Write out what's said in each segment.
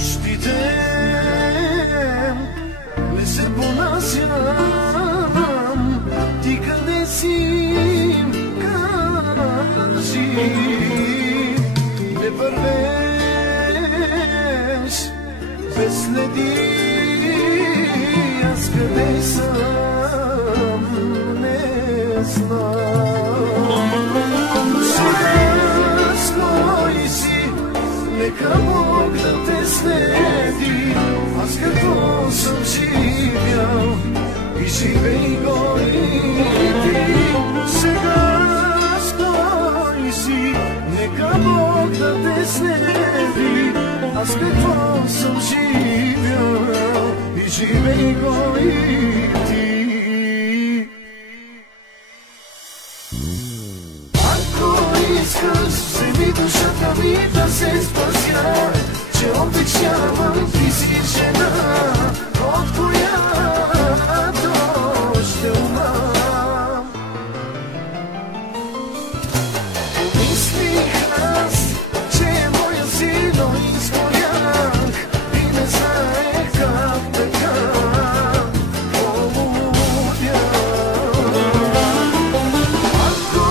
Нощите не се понасям, ти къде си, кажи. Не вървеш без следи, аз къде съм, не знам. Сега с кой си, нека Бог да те следи, аз като съм живял и живей го и ти. Сега с кой си, нека Бог да те следи, аз какво съм живял и живей го и ти. Ако искаш, вземи душата ми да се спася, че обичавам, ти си жена, от която ще умрам. Помислих аз, че е моя си, но изгорях и не знаех как така полудя. Ако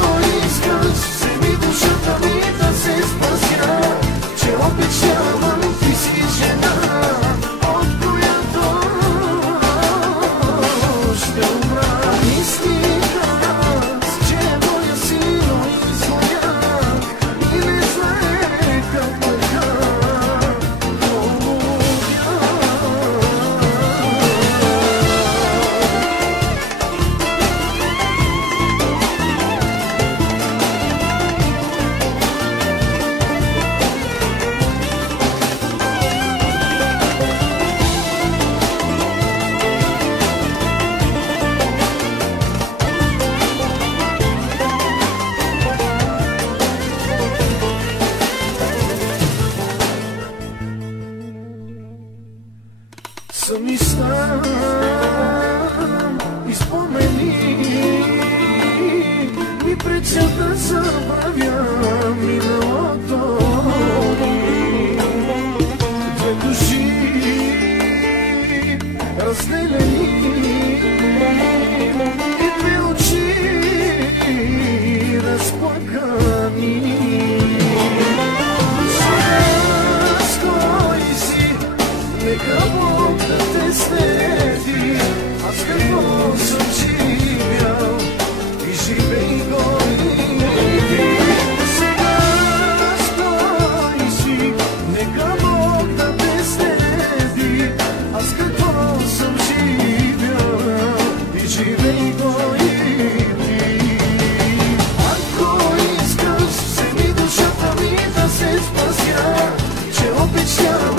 искаш, вземи душата ми да се спася, че обичавам, ти си жена, от която ще умра. Мислих аз, че е моя си, но изгорях и не знаех как така полудя. Сами сам и спомени ми пречат да забравя миналото ни. Две души разделени и две очи разплакани. С кой си, нека Бог да те следи, аз какво съм живял и живей го и ти. Сега с кой си, нека Бог да те следи, аз какво съм живял и живей го и ти. Ако искаш, вземи душата ми да се спася, че обичавам,